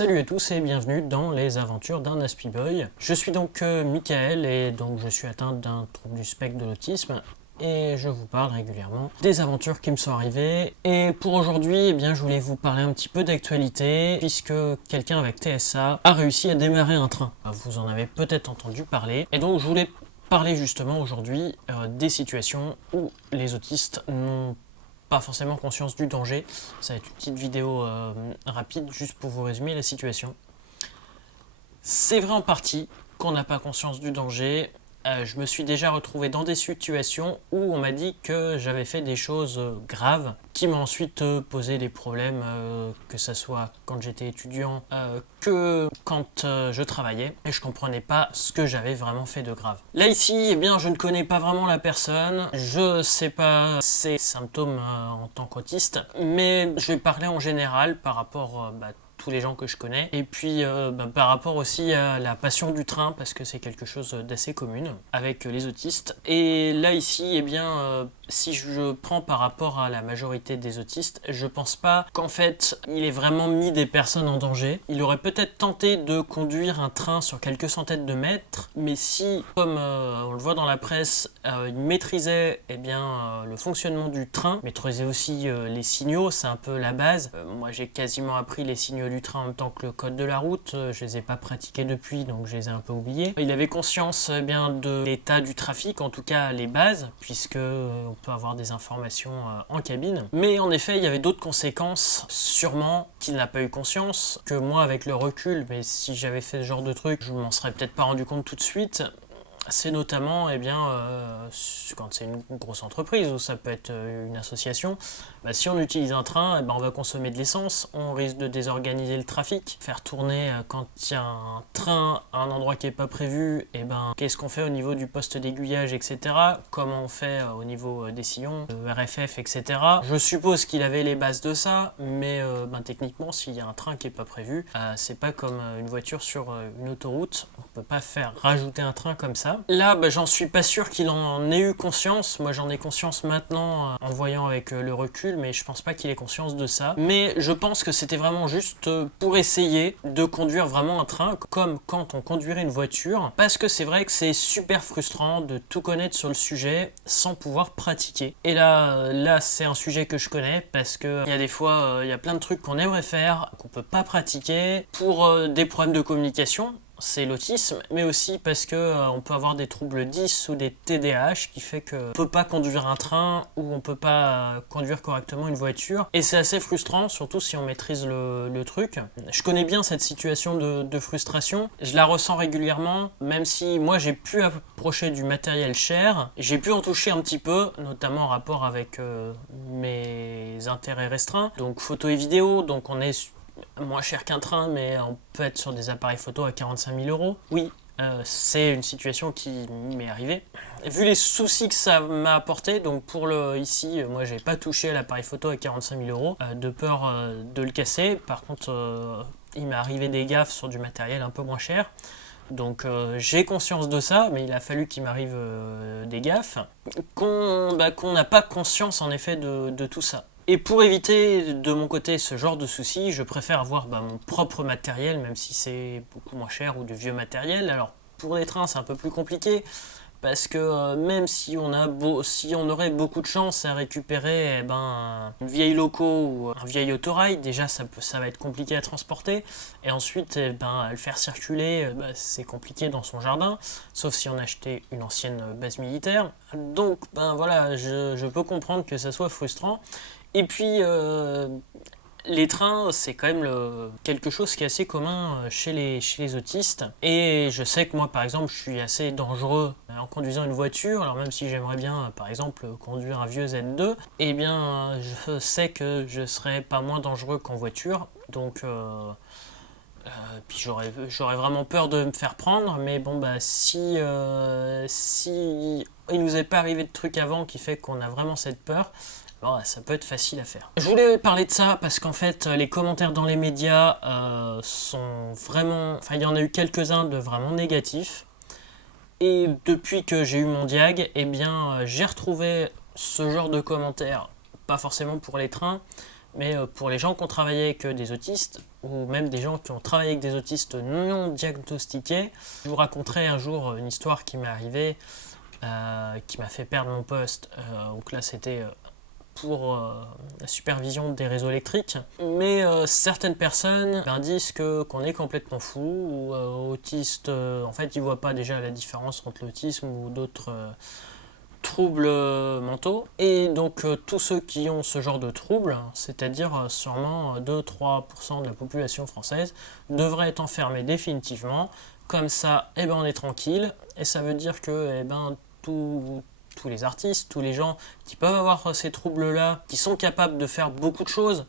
Salut à tous et bienvenue dans les aventures d'un Aspiboy. Je suis donc Michael et donc je suis atteint d'un trouble du spectre de l'autisme et je vous parle régulièrement des aventures qui me sont arrivées. Et pour aujourd'hui, je voulais vous parler un petit peu d'actualité puisque quelqu'un avec TSA a réussi à démarrer un train. Vous en avez peut-être entendu parler et donc je voulais parler justement aujourd'hui des situations où les autistes n'ont pas forcément conscience du danger. Ça va être une petite vidéo rapide juste pour vous résumer la situation. C'est vrai en partie qu'on n'a pas conscience du danger. Je me suis déjà retrouvé dans des situations où on m'a dit que j'avais fait des choses graves qui m'ont ensuite posé des problèmes, que ce soit quand j'étais étudiant, que quand je travaillais, et je comprenais pas ce que j'avais vraiment fait de grave. Là ici, je ne connais pas vraiment la personne, je sais pas ses symptômes en tant qu'autiste, mais je vais parler en général par rapport tous les gens que je connais, et puis par rapport aussi à la passion du train, parce que c'est quelque chose d'assez commune avec les autistes. Et là ici, si je prends par rapport à la majorité des autistes, je pense pas qu'en fait il ait vraiment mis des personnes en danger. Il aurait peut-être tenté de conduire un train sur quelques centaines de mètres, mais si, comme on le voit dans la presse, il maîtrisait le fonctionnement du train, maîtrisait aussi les signaux, c'est un peu la base. Moi j'ai quasiment appris les signaux du train en même temps que le code de la route, je les ai pas pratiqués depuis, donc je les ai un peu oubliés. Il avait conscience de l'état du trafic, en tout cas les bases, puisque on peut avoir des informations en cabine. Mais en effet, il y avait d'autres conséquences, sûrement, qu'il n'a pas eu conscience, que moi avec le recul, mais si j'avais fait ce genre de truc, je m'en serais peut-être pas rendu compte tout de suite. C'est notamment, quand c'est une grosse entreprise ou ça peut être une association, si on utilise un train, on va consommer de l'essence, on risque de désorganiser le trafic, faire tourner quand il y a un train à un endroit qui n'est pas prévu, qu'est-ce qu'on fait au niveau du poste d'aiguillage, etc. Comment on fait au niveau des sillons, RFF, etc. Je suppose qu'il avait les bases de ça, mais techniquement, s'il y a un train qui n'est pas prévu, c'est pas comme une voiture sur une autoroute, on peut pas faire rajouter un train comme ça. Là, j'en suis pas sûr qu'il en ait eu conscience. Moi, j'en ai conscience maintenant en voyant avec le recul, mais je pense pas qu'il ait conscience de ça. Mais je pense que c'était vraiment juste pour essayer de conduire vraiment un train, comme quand on conduirait une voiture, parce que c'est vrai que c'est super frustrant de tout connaître sur le sujet sans pouvoir pratiquer. Et là, c'est un sujet que je connais, parce que il y a des fois, il y a plein de trucs qu'on aimerait faire, qu'on peut pas pratiquer, pour des problèmes de communication. C'est l'autisme, mais aussi parce que on peut avoir des troubles 10 ou des TDAH qui fait qu'on peut pas conduire un train ou on peut pas conduire correctement une voiture. Et c'est assez frustrant, surtout si on maîtrise le truc. Je connais bien cette situation de frustration, je la ressens régulièrement, même si moi j'ai pu approcher du matériel cher, j'ai pu en toucher un petit peu, notamment en rapport avec mes intérêts restreints, donc photo et vidéo, donc on est moins cher qu'un train, mais on peut être sur des appareils photo à 45 000 euros. Oui, c'est une situation qui m'est arrivée. Vu les soucis que ça m'a apporté, donc ici, moi j'ai pas touché à l'appareil photo à 45 000 euros, de peur de le casser. Par contre, il m'est arrivé des gaffes sur du matériel un peu moins cher. Donc j'ai conscience de ça, mais il a fallu qu'il m'arrive des gaffes, qu'on n'a pas conscience en effet de tout ça. Et pour éviter de mon côté ce genre de soucis, je préfère avoir mon propre matériel, même si c'est beaucoup moins cher ou du vieux matériel. Alors pour les trains c'est un peu plus compliqué, parce que même si on aurait beaucoup de chance à récupérer une vieille loco ou un vieil autorail, déjà ça va être compliqué à transporter, et ensuite le faire circuler, c'est compliqué dans son jardin, sauf si on achetait une ancienne base militaire. Donc je peux comprendre que ça soit frustrant. Et puis les trains, c'est quand même quelque chose qui est assez commun chez les autistes. Et je sais que moi, par exemple, je suis assez dangereux en conduisant une voiture. Alors même si j'aimerais bien, par exemple, conduire un vieux Z2, je sais que je serais pas moins dangereux qu'en voiture. Donc, puis j'aurais vraiment peur de me faire prendre. Mais si il nous est pas arrivé de trucs avant qui fait qu'on a vraiment cette peur, ça peut être facile à faire. Je voulais parler de ça parce qu'en fait, les commentaires dans les médias sont vraiment... il y en a eu quelques-uns de vraiment négatifs. Et depuis que j'ai eu mon diag, j'ai retrouvé ce genre de commentaires, pas forcément pour les trains, mais pour les gens qui ont travaillé avec des autistes, ou même des gens qui ont travaillé avec des autistes non diagnostiqués, je vous raconterai un jour une histoire qui m'est arrivée, qui m'a fait perdre mon poste. Donc là, c'était pour la supervision des réseaux électriques. Mais certaines personnes disent qu'on est complètement fou, ou autistes, en fait, ils ne voient pas déjà la différence entre l'autisme ou d'autres troubles mentaux. Et donc tous ceux qui ont ce genre de troubles, c'est-à-dire sûrement 2-3% de la population française, devraient être enfermés définitivement. Comme ça, on est tranquille. Et ça veut dire que tous les artistes, tous les gens qui peuvent avoir ces troubles-là, qui sont capables de faire beaucoup de choses,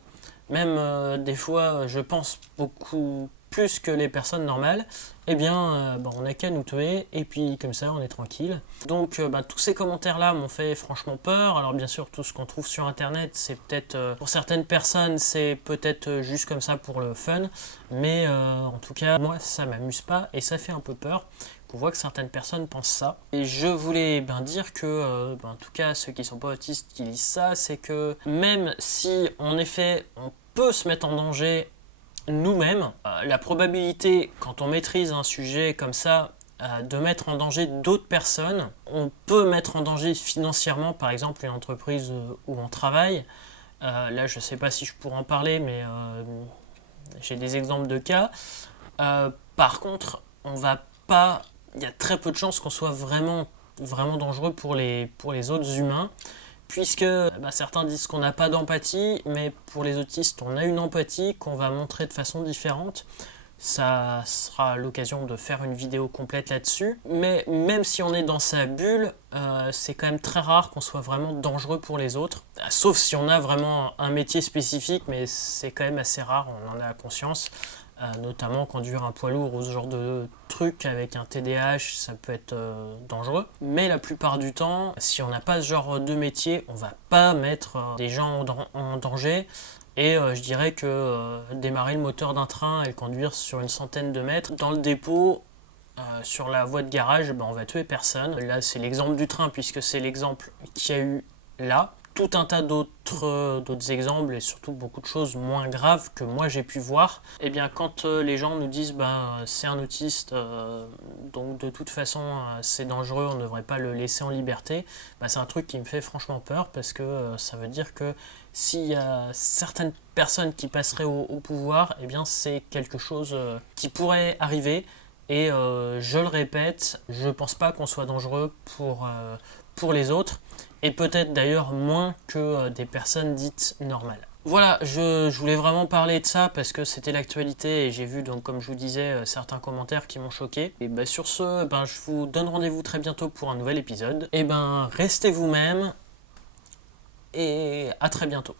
même des fois, je pense, beaucoup plus que les personnes normales, on n'a qu'à nous tuer, et puis comme ça, on est tranquille. Donc, tous ces commentaires-là m'ont fait franchement peur. Alors bien sûr, tout ce qu'on trouve sur Internet, c'est peut-être, pour certaines personnes, c'est peut-être juste comme ça pour le fun, mais en tout cas, moi, ça m'amuse pas, et ça fait un peu peur. On voit que certaines personnes pensent ça. Et je voulais dire que, en tout cas, ceux qui sont pas autistes qui lisent ça, c'est que même si, en effet, on peut se mettre en danger nous-mêmes, la probabilité, quand on maîtrise un sujet comme ça, de mettre en danger d'autres personnes, on peut mettre en danger financièrement, par exemple, une entreprise où on travaille. Là, je sais pas si je pourrais en parler, mais j'ai des exemples de cas. Par contre, on va pas... Il y a très peu de chances qu'on soit vraiment dangereux pour les autres humains, puisque certains disent qu'on n'a pas d'empathie, mais pour les autistes, on a une empathie qu'on va montrer de façon différente. Ça sera l'occasion de faire une vidéo complète là-dessus. Mais même si on est dans sa bulle, c'est quand même très rare qu'on soit vraiment dangereux pour les autres. Sauf si on a vraiment un métier spécifique, mais c'est quand même assez rare, on en a conscience. Notamment conduire un poids lourd ou ce genre de truc avec un TDAH, ça peut être dangereux. Mais la plupart du temps, si on n'a pas ce genre de métier, on va pas mettre des gens en danger. Et je dirais que démarrer le moteur d'un train et le conduire sur une centaine de mètres dans le dépôt, sur la voie de garage, on va tuer personne. Là, c'est l'exemple du train, puisque c'est l'exemple qu'il y a eu là. Tout un tas d'autres exemples, et surtout beaucoup de choses moins graves que moi j'ai pu voir. Quand les gens nous disent c'est un autiste, donc de toute façon c'est dangereux, on ne devrait pas le laisser en liberté, c'est un truc qui me fait franchement peur, parce que ça veut dire que s'il y a certaines personnes qui passeraient au pouvoir, c'est quelque chose qui pourrait arriver. Et je le répète, je pense pas qu'on soit dangereux pour les autres, et peut-être d'ailleurs moins que des personnes dites normales. Voilà, je voulais vraiment parler de ça parce que c'était l'actualité, et j'ai vu, donc comme je vous disais, certains commentaires qui m'ont choqué. Et sur ce, je vous donne rendez-vous très bientôt pour un nouvel épisode. Restez vous-même, et à très bientôt.